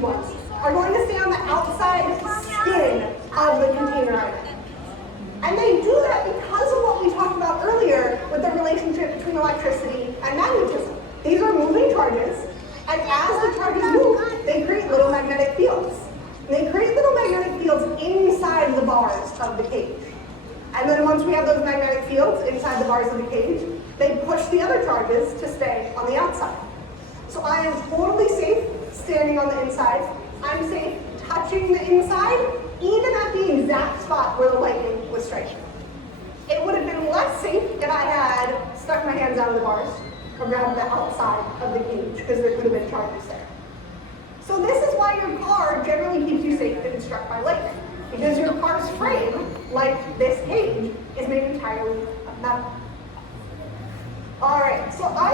these ones, are going to stay on the outside skin of the container item. And they do that because of what we talked about earlier with the relationship between electricity and magnetism. These are moving charges, and as the charges move, they create little magnetic fields. And they create little magnetic fields inside the bars of the cage. And then once we have those magnetic fields inside the bars of the cage, they push the other charges to stay on the outside. So I am totally safe standing on the inside. I'm safe touching the inside, even at the exact spot where the lightning was striking. It would have been less safe if I had stuck my hands out of the bars or grabbed the outside of the cage, because there could have been charges there. So this is why your car generally keeps you safe if it's struck by lightning, because your car's frame, like this cage, is made entirely of metal. All right, so I